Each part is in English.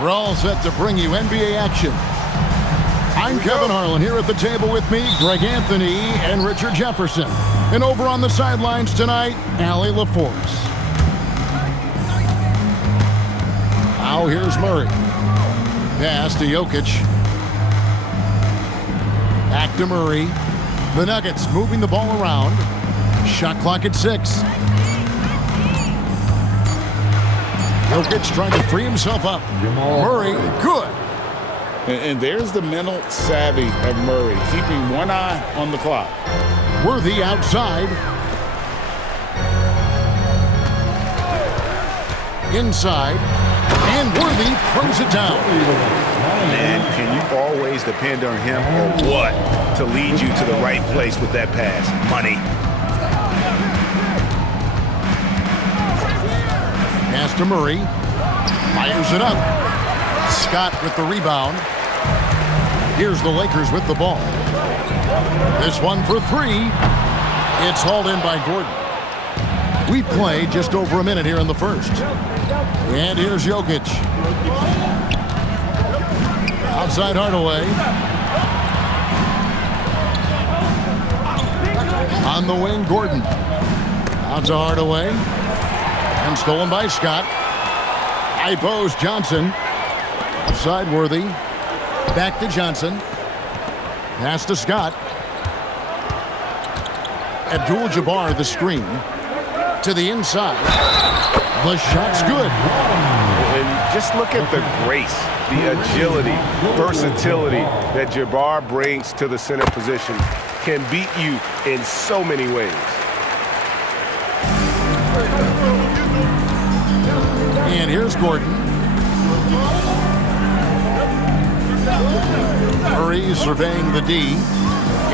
We're all set to bring you NBA action. I'm Kevin Harlan. Here at the table with me, Greg Anthony and Richard Jefferson. And over on the sidelines tonight, Allie LaForce. Now here's Murray. Pass to Jokic. Back to Murray. The Nuggets moving the ball around. Shot clock at 6. Jokic trying to free himself up. Murray, good. And there's the mental savvy of Murray, keeping one eye on the clock. Worthy outside. Inside. And Worthy throws it down. Man, can you always depend on him or what to lead you to the right place with that pass? Money. Pass to Murray. Fires it up. Scott with the rebound. Here's the Lakers with the ball. This one for 3. It's hauled in by Gordon. We've played just over a minute here in the first. And here's Jokic. Outside Hardaway. On the wing, Gordon. Out to Hardaway. And stolen by Scott. High post, Johnson. Outside Worthy. Back to Johnson. Pass to Scott. Abdul-Jabbar the screen. To the inside. The shot's good. And just look at the grace, the agility, versatility that Jabbar brings to the center position. Can beat you in so many ways. And here's Gordon. Murray surveying the D.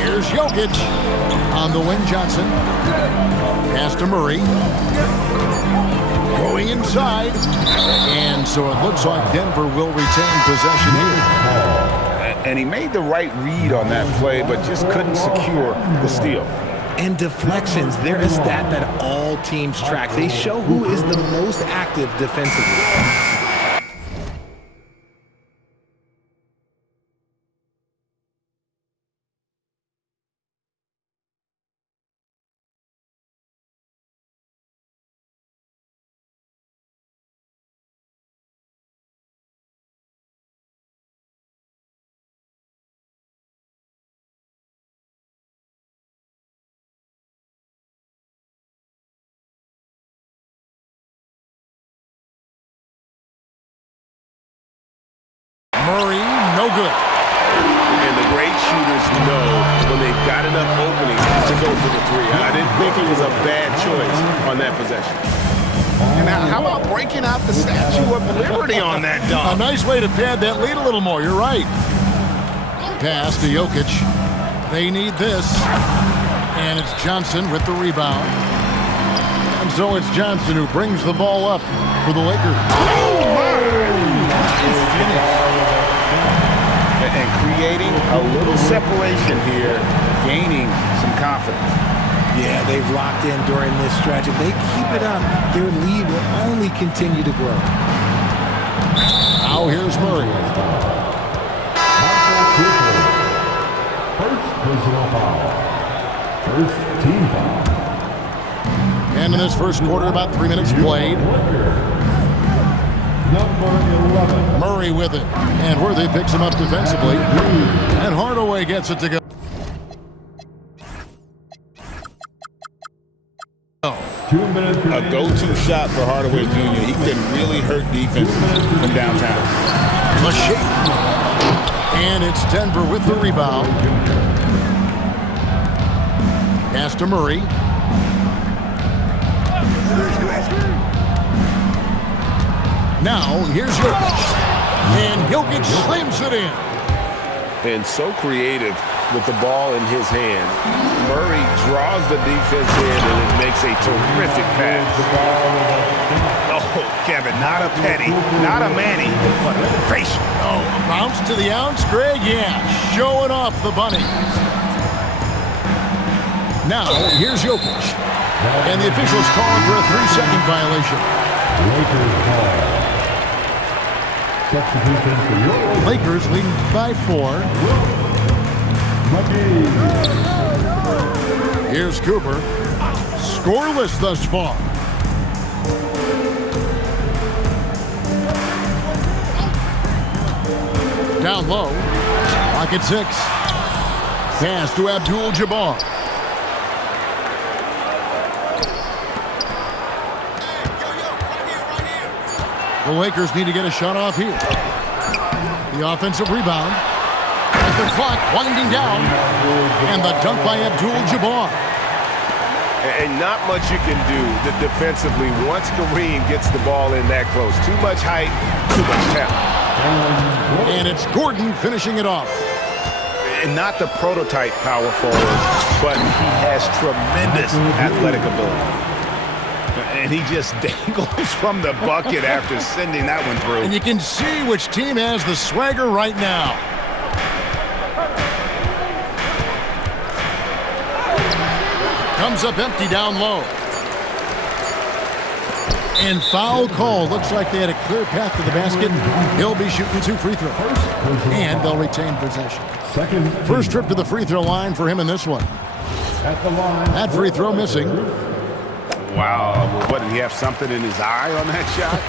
Here's Jokic. On the wing, Johnson. Pass to Murray. Going inside. And so it looks like Denver will retain possession here. And he made the right read on that play, but just couldn't secure the steal. And deflections, they're a stat that all teams track. They show who is the most active defensively. Murray, no good. And the great shooters know when they've got enough opening to go for the 3. I didn't think it was a bad choice on that possession. And now, how about breaking out the Statue of Liberty on that dunk? A nice way to pad that lead a little more. You're right. Pass to Jokic. They need this. And it's Johnson with the rebound. And so it's Johnson who brings the ball up for the Lakers. Oh, my! Nice finish. And creating a little separation here, gaining some confidence. Yeah, they've locked in during this stretch. If they keep it up, their lead will only continue to grow. Now here's Murray. First personal foul. First team foul. And in this first quarter, about 3 minutes played. Number 11. Murray with it. And Worthy picks him up defensively. And Hardaway gets it to go. A go-to shot for Hardaway Jr. He can really hurt defense from downtown. The shake. And it's Denver with the rebound. Pass to Murray. Now, here's Jokic. And Jokic slams it in. And so creative with the ball in his hand. Murray draws the defense in, and it makes a terrific pass. Oh, Kevin, not a Petty, not a Manny, but a facial. Oh, a bounce to the ounce, Greg? Yeah, showing off the bunny. Now, here's Jokic. And the officials call for a 3-second violation. Lakers ball. Substitution for your Lakers leading by 4. Here's Cooper. Scoreless thus far. Down low. Pocket 6. Pass to Abdul-Jabbar. The Lakers need to get a shot off here. The offensive rebound. At the clock winding down. And the dunk by Abdul-Jabbar. And not much you can do defensively once Kareem gets the ball in that close. Too much height, too much talent. And it's Gordon finishing it off. And not the prototype power forward, but he has tremendous athletic ability. And he just dangles from the bucket after sending that one through. And you can see which team has the swagger right now. Comes up empty down low. And foul call. Looks like they had a clear path to the basket. He'll be shooting 2 free throws. And they'll retain possession. First trip to the free throw line for him in this one. That free throw missing. Wow. What, did he have something in his eye on that shot?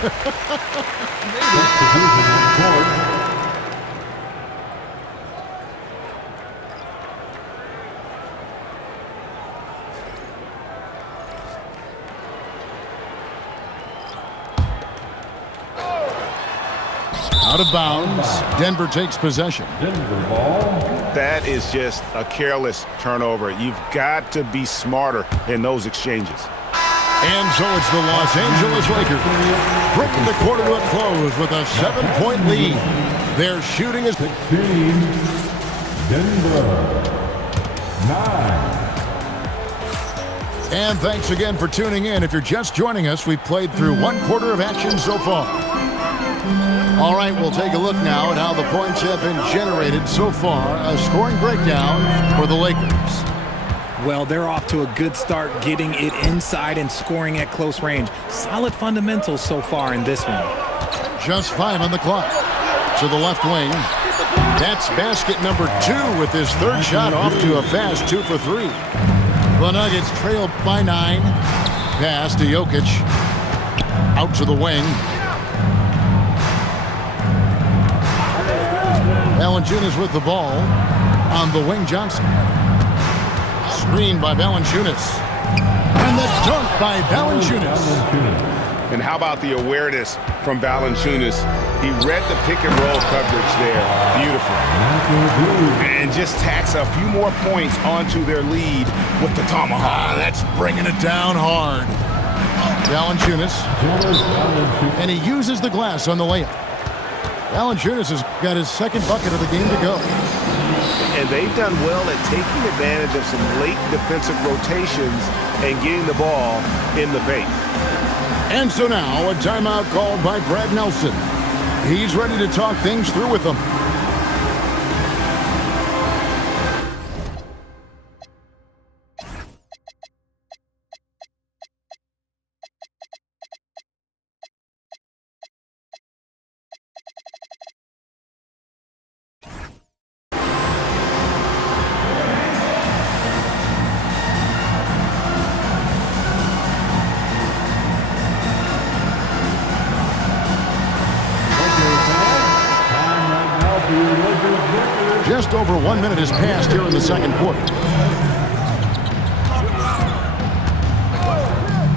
Out of bounds. Denver takes possession. Denver ball. That is just a careless turnover. You've got to be smarter in those exchanges. And so it's the Los Angeles Lakers bringing the quarter to a close with a 7-point lead. Their shooting is 16. Denver. 9. And thanks again for tuning in. If you're just joining us, we've played through 1 quarter of action so far. All right, we'll take a look now at how the points have been generated so far. A scoring breakdown for the Lakers. Well, they're off to a good start getting it inside and scoring at close range. Solid fundamentals so far in this one. Just 5 on the clock. To the left wing. That's basket number 2 with his 3rd shot off to a fast 2 for 3. The Nuggets trail by 9. Pass to Jokic. Out to the wing. Valanciunas with the ball. On the wing, Johnson. Screen by Valanciunas. And the dunk by Valanciunas. And how about the awareness from Valanciunas? He read the pick and roll coverage there. Beautiful. And just tacks a few more points onto their lead with the tomahawk. That's bringing it down hard. Valanciunas. And he uses the glass on the layup. Valanciunas has got his 2nd bucket of the game to go. And they've done well at taking advantage of some late defensive rotations and getting the ball in the paint. And so now a timeout called by Brad Nelson. He's ready to talk things through with them. Just over 1 minute has passed here in the 2nd quarter.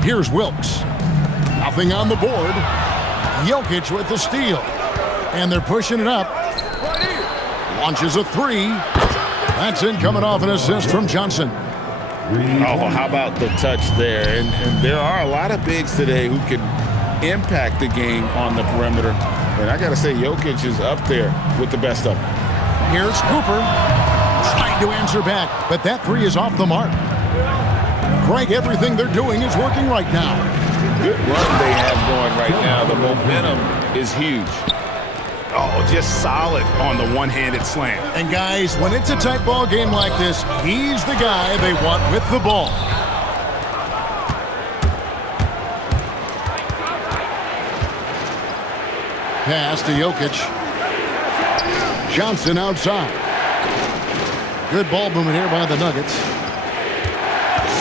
Here's Wilkes. Nothing on the board. Jokic with the steal. And they're pushing it up. Launches a 3. That's in, coming off an assist from Johnson. Oh, how about the touch there? And there are a lot of bigs today who can impact the game on the perimeter. And I got to say, Jokic is up there with the best of them. Here's Cooper trying to answer back, but that 3 is off the mark. Greg, everything they're doing is working right now. Good run they have going right now. The momentum is huge. Oh, just solid on the one-handed slam. And guys, when it's a tight ball game like this, he's the guy they want with the ball. Pass to Jokic. Johnson outside. Good ball movement here by the Nuggets.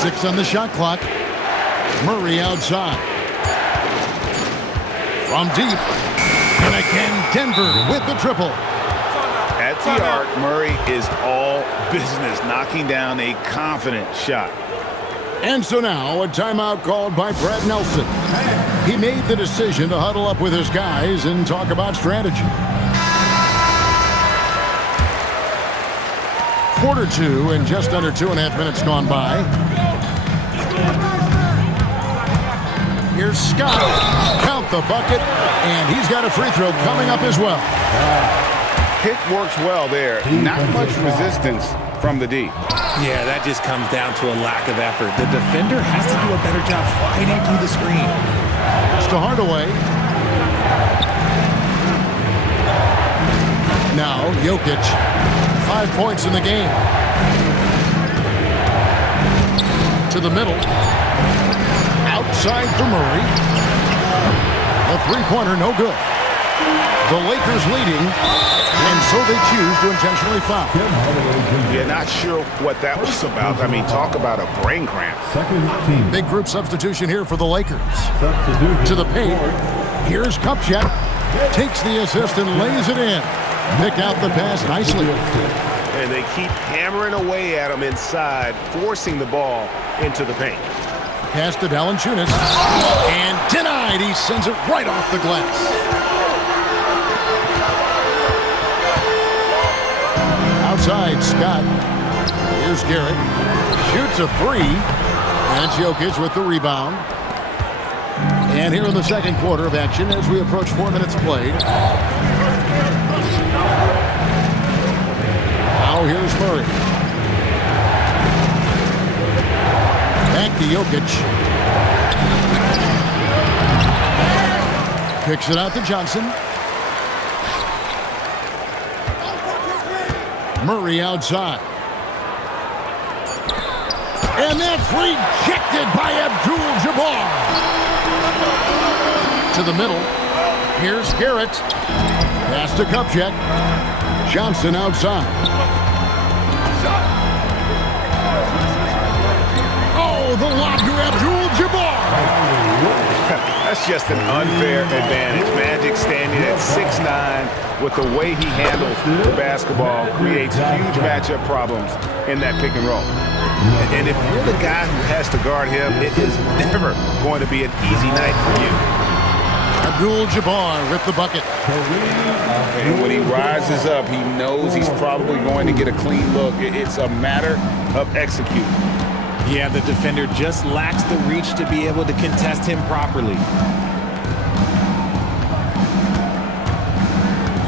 6 on the shot clock. Murray outside. From deep. And again, Denver with the triple. At the arc, Murray is all business, knocking down a confident shot. And so now a timeout called by Brad Nelson. He made the decision to huddle up with his guys and talk about strategy. Quarter 2 and just under 2.5 minutes gone by. Here's Scott. Count the bucket, and he's got a free throw coming up as well. Pick works well there. Not much resistance from the D. Yeah, that just comes down to a lack of effort. The defender has to do a better job fighting through the screen. Pass to Hardaway. Now, Jokic. 5 points in the game. To the middle. Outside for Murray. A three-pointer, no good. The Lakers leading, and so they choose to intentionally foul. Yeah, not sure what that was about. I mean, talk about a brain cramp. Second team. Big group substitution here for the Lakers. Substitution. To the paint. Here's Kupchak. Takes the assist and lays it in. Picked out the pass nicely. And they keep hammering away at him inside, forcing the ball into the paint. Pass to Valanciunas. And denied. He sends it right off the glass. Outside, Scott. Here's Garrett. Shoots a three. And Jokic with the rebound. And here in the second quarter of action as we approach 4 minutes played. Now here's Murray. Back to Jokic. Kicks it out to Johnson. Murray outside. And that's rejected by Abdul-Jabbar. To the middle. Here's Garrett. Pass to Kupchak. Johnson outside. Oh, the lob to Abdul-Jabbar. That's just an unfair advantage. Magic standing at 6'9", with the way he handles the basketball, creates huge matchup problems in that pick and roll. And if you're the guy who has to guard him, it is never going to be an easy night for you. Abdul-Jabbar with the bucket. And when he rises up, he knows he's probably going to get a clean look. It's a matter of executing. Yeah, the defender just lacks the reach to be able to contest him properly.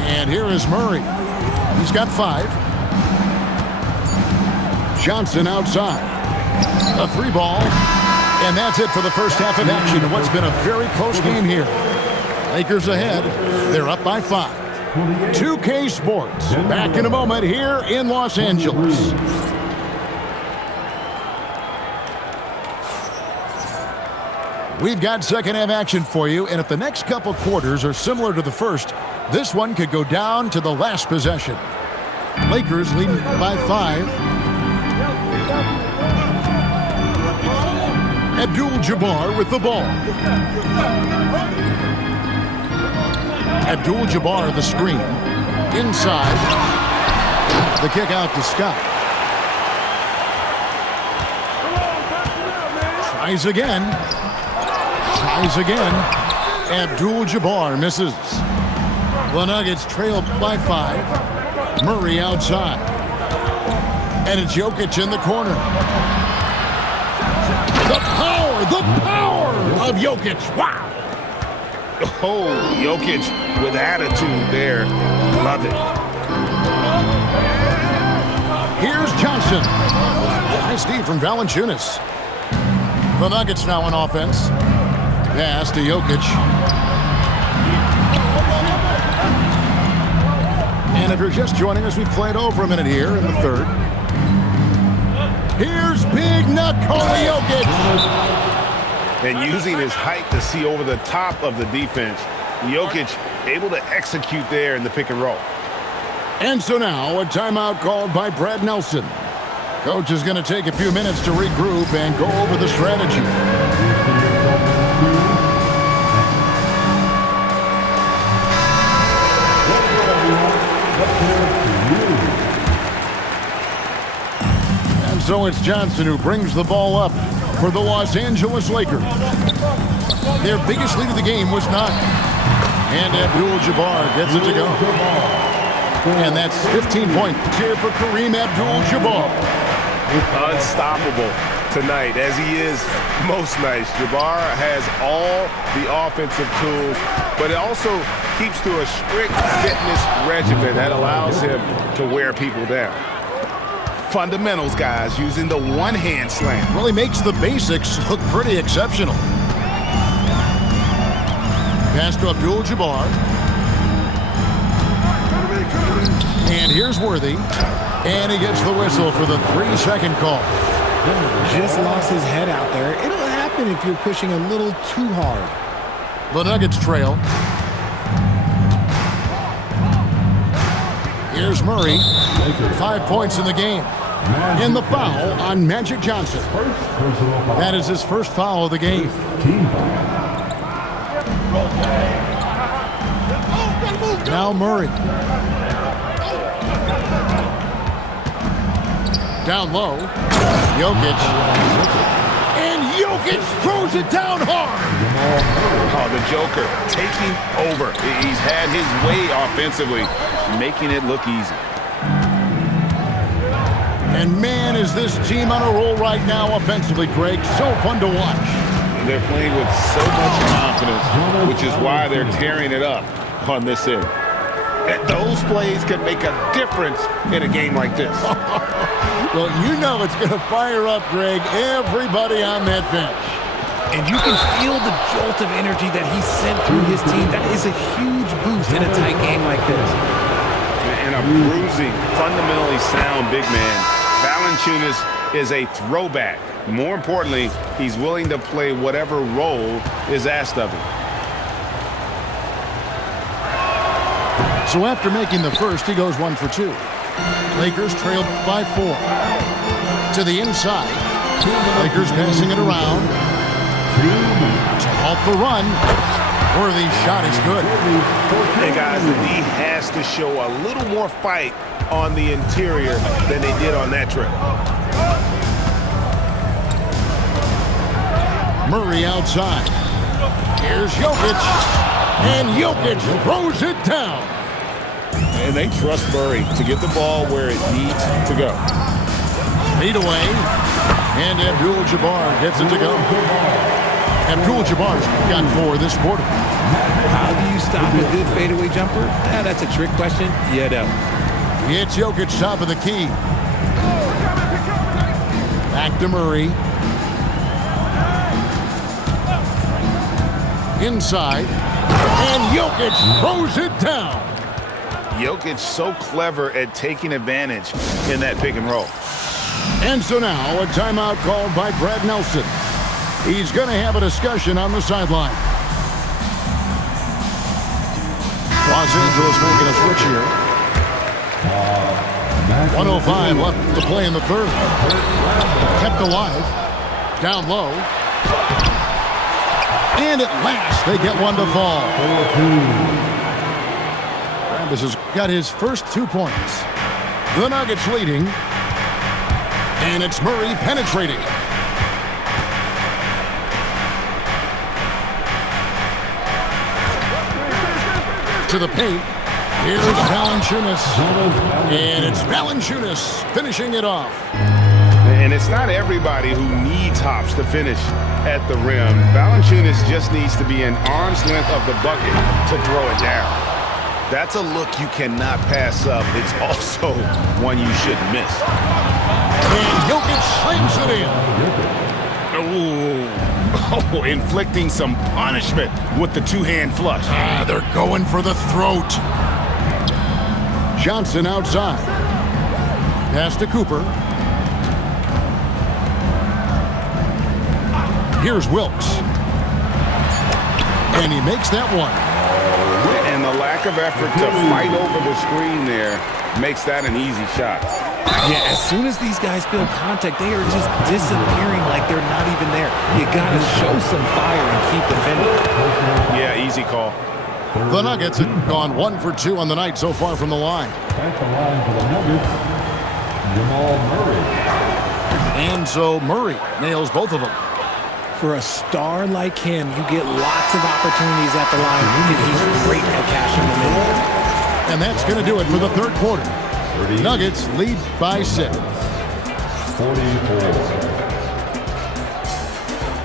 And here is Murray. He's got 5. Johnson outside. A 3-ball. And that's it for the first half of action in what's been a very close game here. Lakers ahead. They're up by 5. 2K Sports. Back in a moment here in Los Angeles. We've got second half action for you, and if the next couple quarters are similar to the first, this one could go down to the last possession. Lakers leading by 5. Abdul-Jabbar with the ball. Abdul-Jabbar the screen. Inside. The kick out to Scott. Tries again. Tries again. Abdul-Jabbar misses. The Nuggets trail by 5. Murray outside. And it's Jokic in the corner. The power of Jokic. Wow. Oh, Jokic with attitude there. Love it. Here's Johnson. Nice D from Valanciunas. The Nuggets now on offense. Pass to Jokic. And if you're just joining us, we played over a minute here in the third. Here's Big Nikola Jokic. And using his height to see over the top of the defense. Jokic able to execute there in the pick and roll. And so now a timeout called by Brad Nelson. Coach is going to take a few minutes to regroup and go over the strategy. And so it's Johnson who brings the ball up for the Los Angeles Lakers. Their biggest lead of the game was 9. And Abdul-Jabbar gets it to go. And that's 15 points here for Kareem Abdul-Jabbar. Unstoppable tonight, as he is most nights. Jabbar has all the offensive tools, but it also keeps to a strict fitness regimen that allows him to wear people down. Fundamentals, guys, using the one-hand slam. Really makes the basics look pretty exceptional. Pass to Abdul-Jabbar. And here's Worthy. And he gets the whistle for the 3-second call. Just lost his head out there. It'll happen if you're pushing a little too hard. The Nuggets trail. Here's Murray. 5 points in the game. And the foul on Magic Johnson. That is his first foul of the game. Now Murray. Down low. Jokic. And Jokic throws it down hard. Oh, the Joker taking over. He's had his way offensively, making it look easy. And man, is this team on a roll right now offensively, Greg. So fun to watch. They're playing with so much confidence, which is why they're tearing it up on this end. And those plays can make a difference in a game like this. Well, you know it's going to fire up, Greg, everybody on that bench. And you can feel the jolt of energy that he sent through his team. That is a huge boost in a tight game like this. And a bruising, fundamentally sound big man. Valanciunas is a throwback. More importantly, he's willing to play whatever role is asked of him. So after making the first, he goes 1 for 2. Lakers trailed by 4. To the inside. Lakers passing it around. To halt the run. Worthy shot is good. Hey, guys, the D has to show a little more fight on the interior than they did on that trip. Murray outside. Here's Jokic. And Jokic throws it down. And they trust Murray to get the ball where it needs to go. Feed away. And Abdul-Jabbar gets it to go. Abdul-Jabbar's got 4 this quarter. How do you stop a good fadeaway jumper? That's a trick question. You know. It's Jokic top of the key. Back to Murray. Inside. And Jokic throws it down. Jokic so clever at taking advantage in that pick and roll. And so now a timeout called by Brad Nelson. He's going to have a discussion on the sideline. Los Angeles making a switch here. 1:05 left to play in the third. Kept alive. Down low. And at last they get one to fall. Rambis has got his first 2 points. The Nuggets leading. And it's Murray penetrating. To the paint. Here's Valanciunas. And it's Valanciunas finishing it off. And it's not everybody who needs hops to finish at the rim. Valanciunas just needs to be an arm's length of the bucket to throw it down. That's a look you cannot pass up. It's also one you shouldn't miss. And Jokic slams it in. Oh, inflicting some punishment with the two-hand flush. They're going for the throat. Johnson outside. Pass to Cooper. Here's Wilkes. And he makes that one. lack of effort to fight over the screen there makes that an easy shot. Yeah, as soon as these guys feel contact, they are just disappearing like they're not even there. You got to show some fire and keep defending. Yeah, easy call. The Nuggets have gone 1 for 2 on the night so far from the line. At the line for the Nuggets, Jamal Murray. And so Murray nails both of them. For a star like him, you get lots of opportunities at the line, and he's great at cashing them in. And that's going to do it for the third quarter. Nuggets lead by 6. 44.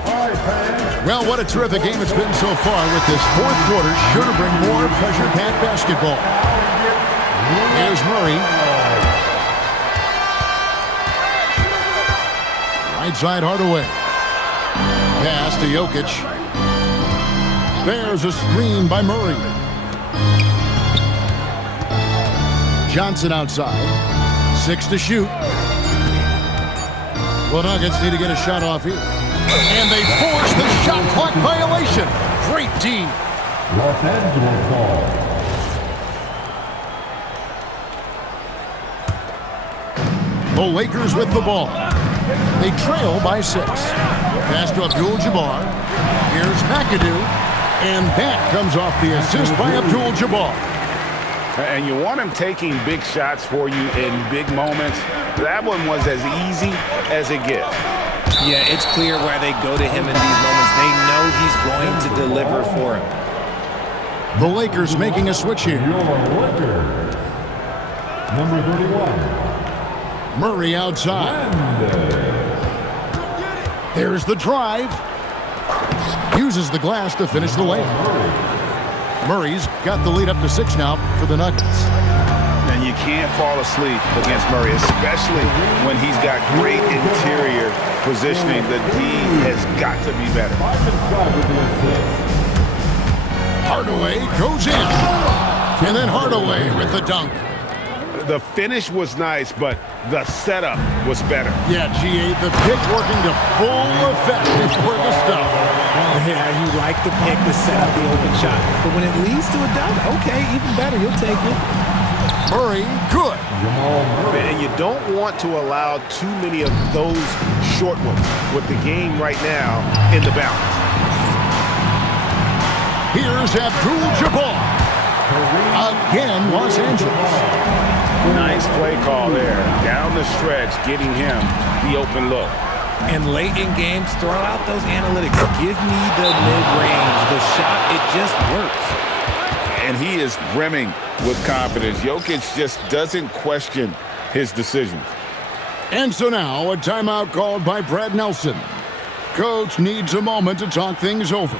All right, fans. Well, what a terrific game it's been so far, with this fourth quarter sure to bring more pressure-packed basketball. Here's Murray. Right side Hardaway. Pass to Jokic. There's a screen by Murray. Johnson outside. 6 to shoot. The Nuggets need to get a shot off here. And they force the shot clock violation. Great D. Los Angeles ball. The Lakers with the ball. They trail by 6. Pass to Abdul-Jabbar. Here's McAdoo. And that comes off the assist by Abdul-Jabbar. And you want him taking big shots for you in big moments. That one was as easy as it gets. Yeah, it's clear why they go to him in these moments. They know he's going to deliver for him. The Lakers making a switch here. Your Lakers. Number 31. Murray outside. There's the drive. Uses the glass to finish the layup. Murray's got the lead up to 6 now for the Nuggets. And you can't fall asleep against Murray, especially when he's got great interior positioning. The D has got to be better. Hardaway goes in. And then Hardaway with the dunk. The finish was nice, but the setup was better. Yeah, G8, the pick working to full effect before the stuff. Yeah, you like the pick to set up the open shot. But when it leads to a dunk, okay, even better. You'll take it. Murray, good. And you don't want to allow too many of those short ones with the game right now in the balance. Here's Abdul-Jabbar. Again, Los Angeles. Nice play call there. Down the stretch, getting him the open look. And late in games, throw out those analytics. Give me the mid-range. The shot, it just works. And he is brimming with confidence. Jokic just doesn't question his decisions. And so now, a timeout called by Brad Nelson. Coach needs a moment to talk things over.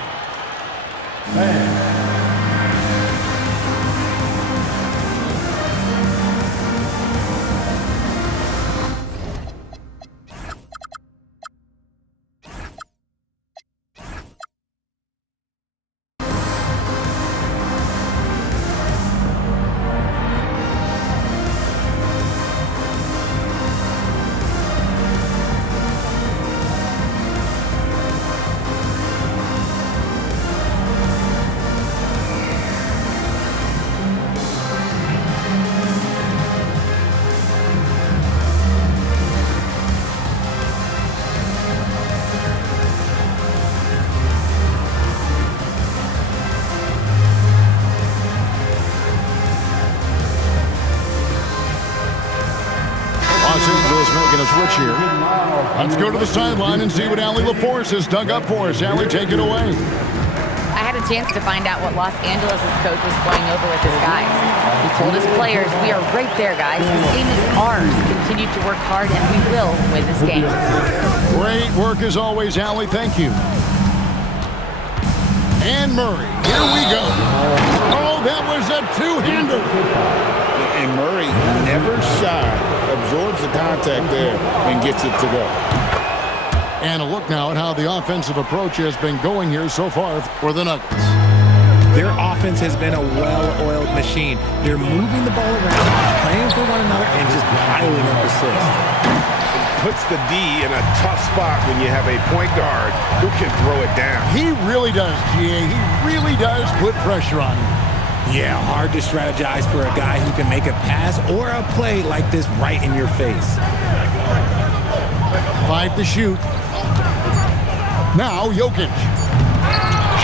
Making a switch here. Let's go to the sideline and see what Allie LaForce has dug up for us. Allie, take it away. I had a chance to find out what Los Angeles' coach was going over with his guys. He told his players, we are right there, guys. This game is ours. Continue to work hard, and we will win this game. Great work as always, Allie. Thank you. And Murray. Here we go. Oh, that was a two-hander. And Murray, never shy, absorbs the contact there and gets it to go. And a look now at how the offensive approach has been going here so far for the Nuggets. Their offense has been a well-oiled machine. They're moving the ball around, playing for one another, and just piling up assists. Puts the D in a tough spot when you have a point guard who can throw it down. He really does, GA. He really does put pressure on you. Yeah, hard to strategize for a guy who can make a pass or a play like this right in your face. 5 to shoot. Now Jokic.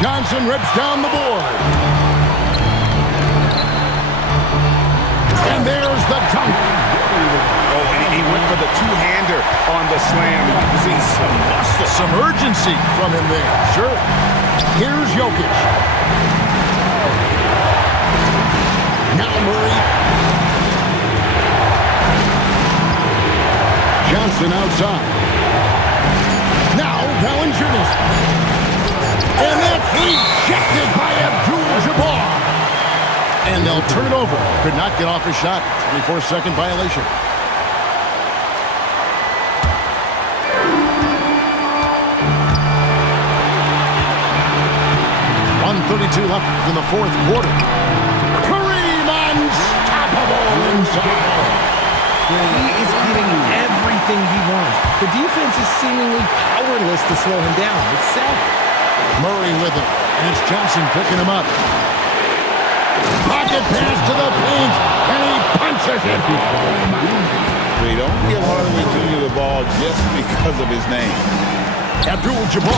Johnson rips down the board. And there's the dunk. Oh, and he went for the two-hander on the slam. You see some muscle. Some urgency from him there. Sure. Here's Jokic. Now Murray. Johnson outside. Now Valanciunas. And that's rejected by Abdul-Jabbar. And they'll turn it over. Could not get off a shot. 24-second violation. .132 left in the fourth quarter. Kareem unstoppable inside. He is getting everything he wants. The defense is seemingly powerless to slow him down. It's sad. Murray with it. And it's Johnson picking him up. Pocket pass to the paint. And he punches it home. We don't give Hardaway Jr. the ball just because of his name. Abdul-Jabbar.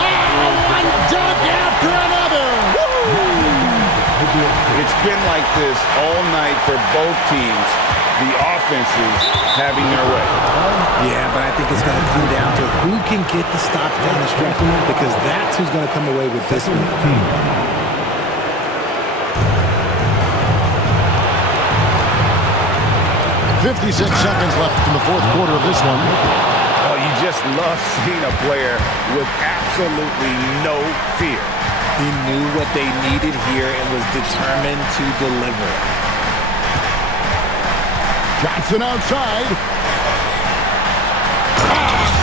Oh, one dunk after another. It's been like this all night for both teams. The offenses having their way. Yeah, but I think it's going to come down to who can get the stops down the stretch, because that's who's going to come away with this one. 56 seconds left in the fourth quarter of this one. Oh, you just love seeing a player with absolutely no fear. He knew what they needed here and was determined to deliver. Johnson outside.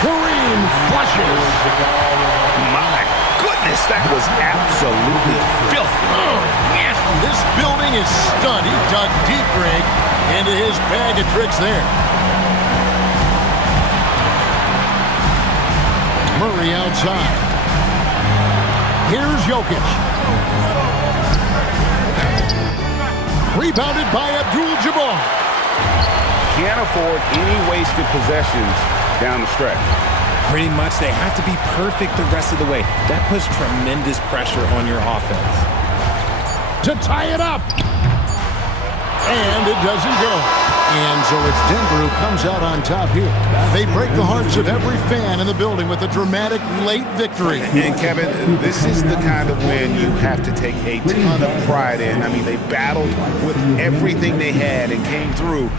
Kareem flushes. My goodness, that was absolutely filthy. Oh, yes. This building is stunned. He dug deep, Greg, into his bag of tricks there. Murray outside. Here's Jokic. Rebounded by Abdul-Jabbar. Can't afford any wasted possessions down the stretch. Pretty much, they have to be perfect the rest of the way. That puts tremendous pressure on your offense. To tie it up. And it doesn't go. And so it's Denver who comes out on top here. They break the hearts of every fan in the building with a dramatic late victory. And Kevin, this is the kind of win you have to take a ton of pride in. I mean, they battled with everything they had and came through